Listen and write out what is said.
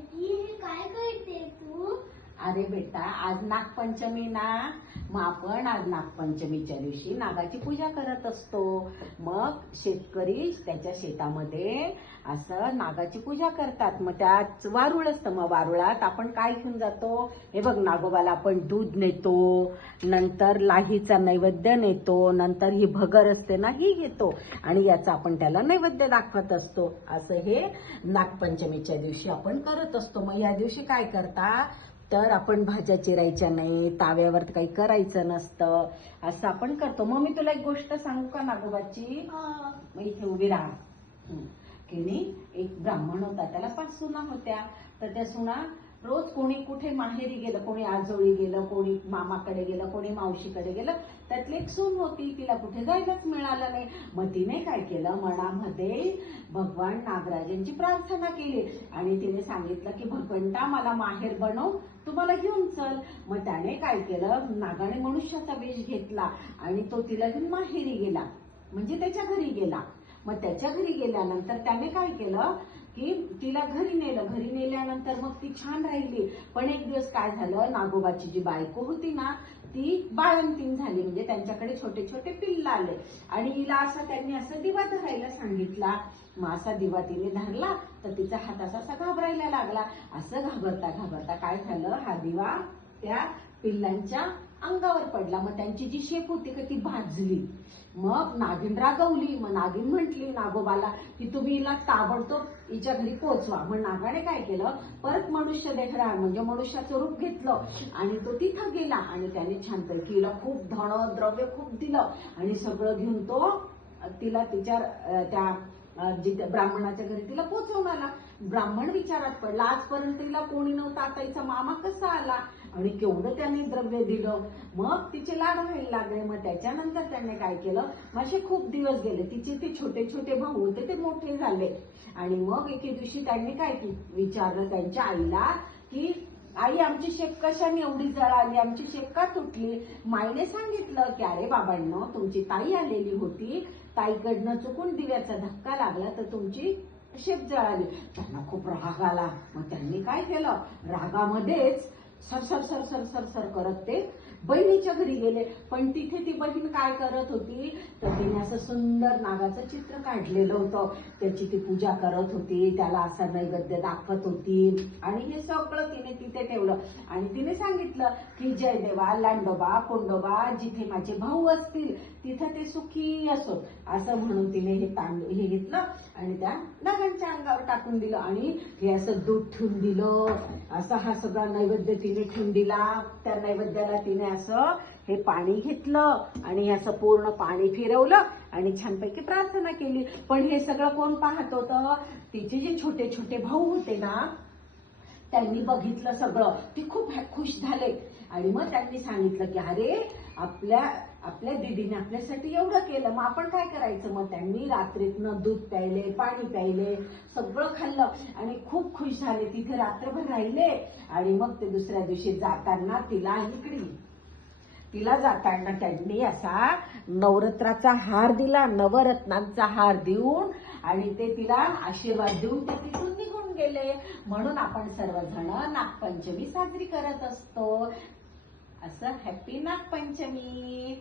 काय करते तू? अरे बेटा, आज नागपंचमी ना, मग आपण आज नागपंचमीच्या दिवशी नागाची पूजा करत असतो. मग शेतकरी त्याच्या शेतामध्ये असं नागाची पूजा करतात. मग त्यात वारुळ असतं. मग वारुळात आपण काय घेऊन जातो? हे बघ, नागोबाला आपण दूध नेतो, नंतर लाहीचा नैवेद्य नेतो, नंतर ही भगर असते ना, ही घेतो आणि याचा आपण त्याला नैवेद्य दाखवत असतो. असं हे नागपंचमीच्या दिवशी आपण करत असतो. मग या दिवशी काय करता तर आपण भाज्या चिरायच्या नाही, ताव्यावर काही करायचं नसतं, असं आपण करतो. मग मी तुला एक गोष्ट सांगू का नागोबाची? मग इथे उभी राहा. की नाही, एक ब्राह्मण होता, त्याला 5 सुना होत्या. तर त्या सुना रोज कोणी कुठे माहेरी गेलं, कोणी आजोळी गेलं, कोणी मामाकडे गेलं, कोणी मावशीकडे गेलं. त्यातली एक सून होती, तिला कुठे जायलाच मिळालं नाही. मग तिने काय केलं, मनामध्ये भगवान नागराजांची प्रार्थना केली आणि तिने सांगितलं की भगवंता, मला माहेर बनव, तू मला घेऊन चल. मग त्याने काय केलं, नागाने मनुष्याचा वेश घेतला आणि तो तिला घेऊन माहेरी गेला, म्हणजे त्याच्या घरी गेला. मग त्याच्या घरी गेल्यानंतर त्याने काय केलं की तिला घरी नेलं. घरी नेल्यानंतर मग ती छान राहिली. पण एक दिवस काय झालं, नागोबाची जी बायको होती ना, ती बाळंतीण झाली, म्हणजे त्यांच्याकडे छोटे छोटे पिल्ल आले आणि हिला असं त्यांनी असं दिवा धरायला सांगितला. मग असा दिवा तिने धरला तर तिचा हात असा घाबरायला लागला. असं घाबरता घाबरता काय झालं, हा दिवा त्या पिल्लांच्या अंगावर पडला. मग त्यांची जी शेप होती का ती भाजली. मग नागिन रागवली. मग नागिन म्हटली नागोबाला की तुम्ही हिला ताबडतोब हिच्या घरी पोहोचवा. मग नागाने काय केलं, परत मनुष्य देखरा म्हणजे मनुष्याचं रूप घेतलं आणि तो तिथं गेला आणि त्याने छानपैकी हिला खूप धन द्रव्य खूप दिलं आणि सगळं घेऊन तो तिला तिच्या त्या ब्राह्मणाच्या घरी तिला पोहोचवून आला. ब्राह्मण विचारात पडला, आजपर्यंत तिला कोणी नव्हता, आता हिचा मामा कसा आला आणि केवढं त्याने द्रव्य दिलं. मग तिचे लाड व्हायला लागले. मग त्याच्यानंतर त्याने काय केलं, माझे खूप दिवस गेले, तिचे ते छोटे छोटे भाऊ होते ते मोठे झाले आणि मग एके दिवशी त्यांनी काय विचारलं त्यांच्या आईला की आई, आमची शेप कशाने एवढी जळाली, आमची शेप का तुटली? माईने सांगितलं की अरे बाबांनो, तुमची ताई आलेली होती, ताईकडनं चुकून दिव्याचा धक्का लागला तर तुमची शेप जळाली. त्यांना खूप राग आला. मग त्यांनी काय केलं, रागामध्येच सरसर सरसर सरसर करत ते बहिणीच्या घरी गेले. पण तिथे ती बहीण काय करत होती तर तिने असं सुंदर नागाचं चित्र काढलेलं होतं, त्याची ती पूजा करत होती, त्याला असा नैवेद्य दाखवत होती आणि हे सगळं तिने तिथे ठेवलं आणि तिने सांगितलं की जय देवा, लांडोबा, कोंडोबा, जिथे माझे भाऊ असतील तिथं ते सुखी असो, असं म्हणून तिने हे तांदूळ हे घेतलं आणि त्या नागांच्या अंगावर टाकून दिलं आणि हे असं दूध ठेवून दिलं. असं हा सगळा नैवेद्य तिने ठेवून दिला. त्या नैवेद्याला तिने असं हे पाणी घेतलं आणि असं पूर्ण पाणी फिरवलं आणि छानपैकी प्रार्थना केली. पण हे सगळं कोण पाहत होतं, तिचे जे छोटे छोटे भाऊ होते ना, त्यांनी बघितलं सगळं. ते खूप खुश झाले आणि मग त्यांनी सांगितलं की अरे, आपल्या दीदीने आपल्यासाठी एवढं केलं, मग आपण काय करायचं? मग त्यांनी रात्रीतनं दूध प्यायले, पाणी प्यायले, सगळं खाल्लं आणि खूप खुश झाले. तिथे रात्रभर राहिले आणि मग ते दुसऱ्या दिवशी जाताना तिला जाताना त्यांनी असा नवरत्नाचा हार दिला, नवरत्नांचा हार देऊन आणि ते तिला आशीर्वाद देऊन ते तिथून निघून गेले. म्हणून आपण सर्वजण नागपंचमी साजरी करत असतो. असं हॅपी नागपंचमी.